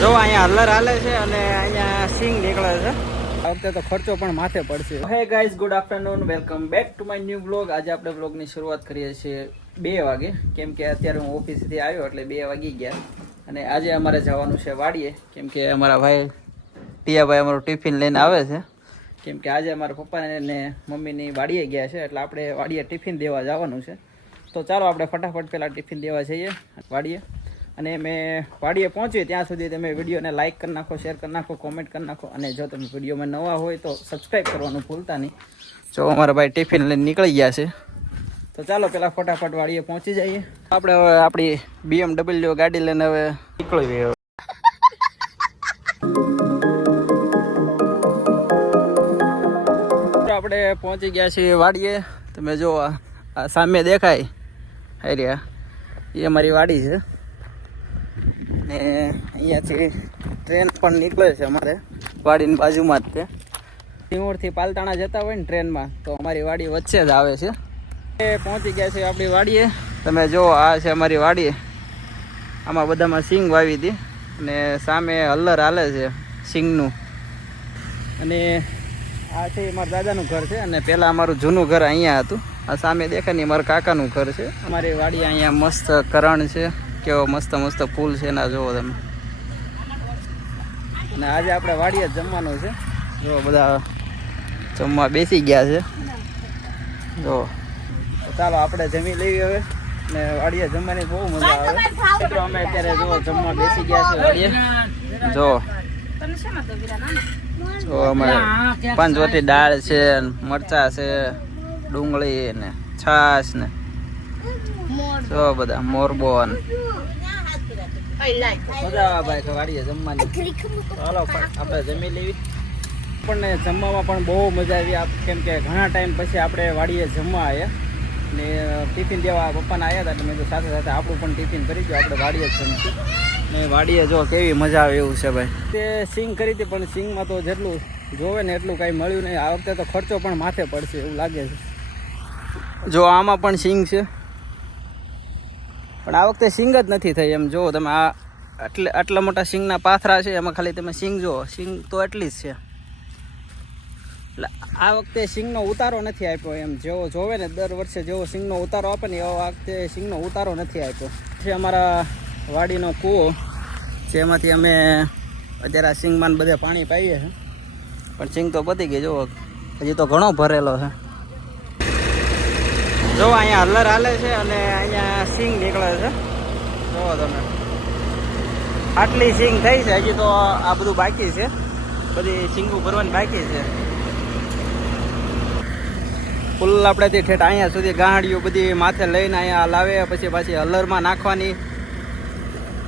જો અહીંયા હલ્લર હાલે છે અને અહીંયા સિંગ નીકળે છે. આ વખતે તો ખર્ચો પણ માથે પડશે. Hey guys good afternoon welcome back to my new blog આજે આપણે બ્લોગની શરૂઆત કરીએ છીએ બે વાગે. કેમ કે અત્યારે હું ઓફિસથી આવ્યો એટલે બે વાગી ગયા. અને આજે અમારે જવાનું છે વાડીએ. કેમ કે અમારા ભાઈ ટીયાભાઈ અમારું ટિફિન લઈને આવે છે. કેમ કે આજે અમારા પપ્પાને ને મમ્મીની વાડીએ ગયા છે એટલે આપણે વાડીએ ટિફિન દેવા જવાનું છે. તો ચાલો આપણે ફટાફટ પહેલાં ટિફિન દેવા જઈએ વાડીએ. અને મેં વાડીએ પહોંચ્યું ત્યાં સુધી તમે વિડીયોને લાઇક કરી નાખો શેર કરી નાખો કોમેન્ટ કરી નાખો. અને જો તમે વિડીયોમાં નવા હોય તો સબસ્ક્રાઈબ કરવાનું ભૂલતા નહીં. જો અમારા ભાઈ ટિફિન લઈને નીકળી ગયા છે. તો ચાલો પેલા ફટાફટ વાડીએ પહોંચી જઈએ. આપણે હવે આપણી બીએમડબલ્યુ ગાડી લઈને હવે નીકળી ગયો. આપણે પહોંચી ગયા છીએ વાડીએ. તમે જો આ સામે દેખાય. હરિયા એ અમારી વાડી છે. ને અહીંયાથી ટ્રેન પણ નીકળે છે અમારે, વાડીની બાજુમાં જ તે. સિંગોરથી પાલતાણા જતા હોય ને ટ્રેનમાં, તો અમારી વાડી વચ્ચે જ આવે છે. એ પહોંચી ગયા છે આપણી વાડીએ. તમે જો આ છે અમારી વાડી. આમાં બધામાં સિંગ વાવી હતી અને સામે હલ્લર હાલે છે સિંગનું. અને આ છે મારા દાદાનું ઘર છે અને પહેલાં અમારું જૂનું ઘર અહીંયા હતું. આ સામે દેખાય ને મારા કાકાનું ઘર છે. અમારી વાડી અહીંયા મસ્ત કરણ છે. કેવો મસ્ત મસ્ત ફૂલ છે એના જુઓ તમે. અને આજે આપણે વાડીએ જમવાનું છે. જો બધા જમવા બેસી ગયા છે. જો ચાલો આપણે જમી લેવી હવે. ને વાડીએ જમવાની બહુ મજા આવે. તો અમે અત્યારે જો જમવા બેસી ગયા છે વાડીએ. જો જો અમારે પંચવટી દાળ છે મરચા છે, ડુંગળી ને છાશ ને જો બધા મોરબોન. બધા ભાઈ વાડીએ જમવાની. ચાલો આપણે જમી લેવી. આપણને જમવામાં પણ બહુ મજા આવી. કેમ કે ઘણા ટાઈમ પછી આપણે વાડીએ જમવા આવ્યા ને ટિફિન દેવા પપ્પાને આવ્યા હતા, એટલે મેં સાથે સાથે આપણું પણ ટિફિન કરી દો આપણે વાડીએ જ જમશું. ને વાડીએ જો કેવી મજા આવે એવું છે ભાઈ. તે સિંગ કરી હતી, પણ સિંગમાં તો જેટલું જોવે ને એટલું કાંઈ મળ્યું નહીં. આ વખતે તો ખર્ચો પણ માથે પડશે એવું લાગે છે. જો આમાં પણ સિંગ છે. પણ આ વખતે સિંગ જ નથી થઈ એમ. જુઓ તમે આ એટલે આટલા મોટા સિંગના પાથરા છે, એમાં ખાલી તમે સિંગ જુઓ. સિંગ તો એટલી જ છે. એટલે આ વખતે સિંગનો ઉતારો નથી આપ્યો એમ. જેવો જોવે ને, દર વર્ષે જેવો સિંગનો ઉતારો આપે ને, એવો આ વખતે સિંગનો ઉતારો નથી આપ્યો. છે અમારા વાડીનો કૂવો, જેમાંથી અમે અત્યારે આ સિંગમાં બધે પાણી પાઈએ છીએ પણ સિંગ તો પતી ગઈ, જુઓ. હજી તો ઘણો ભરેલો છે. જો અહીંયા હલર હાલે છે અને અહીંયા સિંગ નીકળે છે. જુઓ તમે. આટલી સિંગ થઈ છે, હજી તો આ બધું બાકી છે. બધી સિંગું ભરવાની બાકી છે. ફૂલ આપણેથી ઠેઠ અહીંયા સુધી ગાંડીઓ બધી માથે લઈને અહીંયા લાવે, પછી પાછી હલરમાં નાખવાની.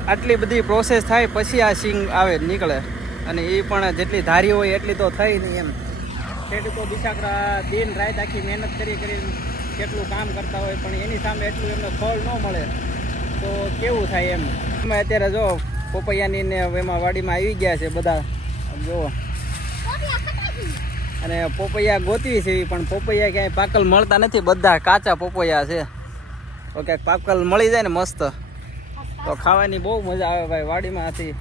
આટલી બધી પ્રોસેસ થાય, પછી આ સિંગ આવે, નીકળે. અને એ પણ જેટલી ધારી હોય એટલી તો થઈ નહીં એમ. ખેડૂતો બિચારા દિન રાત આખી મહેનત કરી કરીને કેટલું કામ કરતા હોય, પણ એની સામે એટલું એમને ફળ ન મળે. તો કેવું થાય એમ? અમે અત્યારે જો પોપૈયાની ને એમાં વાડીમાં આવી ગયા છે બધા. જો અને પોપૈયા ગોતવી છે પણ પોપૈયા ક્યાંય પાકલ મળતા નથી. બધા કાચા પોપૈયા છે. તો ક્યાંક પાકલ મળી જાય ને મસ્ત. તો ખાવાની બહુ મજા આવે ભાઈ, વાડીમાંથી.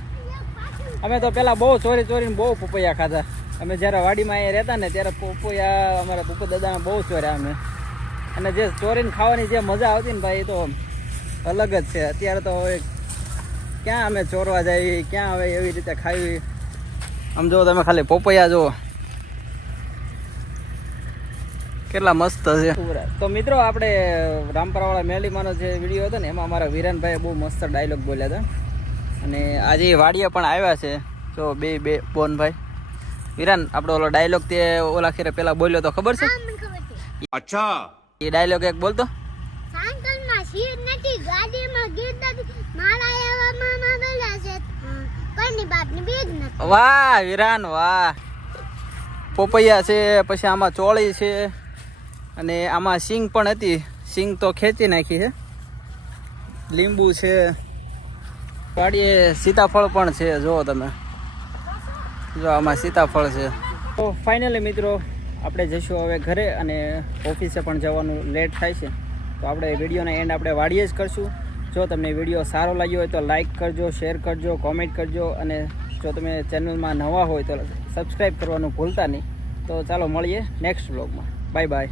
અમે તો પહેલાં બહુ ચોરી ચોરીને બહુ પપૈયા ખાધા. અમે જ્યારે વાડીમાં અહીંયા રહેતા ને, ત્યારે પપૈયા અમારા પપ્પા દાદાને બહુ ચોર્યા અમે. અને જે ચોરીને ખાવાની જે મજા આવતી ને ભાઈ એ તો અલગ જ છે. અત્યારે તો હવે ક્યાં અમે ચોરવા જઈએ ક્યાં હવે એવી રીતે ખાવી આમ જો તમે ખાલી પોપૈયા જુઓ. કેટલા મસ્ત છે. તો મિત્રો આપણે રામપરાવાળા મેલીમાનો જે વીડિયો હતો ને એમાં અમારા વિરાનભાઈએ બહુ મસ્ત ડાયલોગ બોલ્યા હતા. અને આજે વાડીએ પણ આવ્યા છે. જો બે બે બોનભાઈ. વિરાન આપણો ઓલો ડાયલોગ તે ઓલા ખેરે પેલા બોલ્યો તો ખબર છે. અચ્છા. એ ડાયલોગ એક બોલતો? સાયકલમાં સીટ નથી ગાડીમાં નથી. મારા એવા મામા બેલા છે. કોઈની બાપની બીજ નથી. વાહ વિરાન વાહ. પોપૈયા છે પછી આમાં ચોળી છે અને આમાં સિંગ પણ હતી. સિંગ તો ખેંચી નાખી છે. લીંબુ છે. વાડીએ સીતાફળ પણ છે જુઓ તમે. જો આમાં સીતાફળ છે. તો ફાઇનલી મિત્રો આપણે જઈશું હવે ઘરે અને ઓફિસે પણ જવાનું લેટ થાય છે. તો આપણે વિડીયોના એન્ડ આપણે વાડીએ જ કરશું. જો તમને વીડિયો સારો લાગ્યો હોય તો લાઇક કરજો શેર કરજો કોમેન્ટ કરજો અને જો તમે ચેનલમાં નવા હોય તો સબસ્ક્રાઈબ કરવાનું ભૂલતા નહીં. તો ચાલો મળીએ નેક્સ્ટ બ્લોગમાં બાય બાય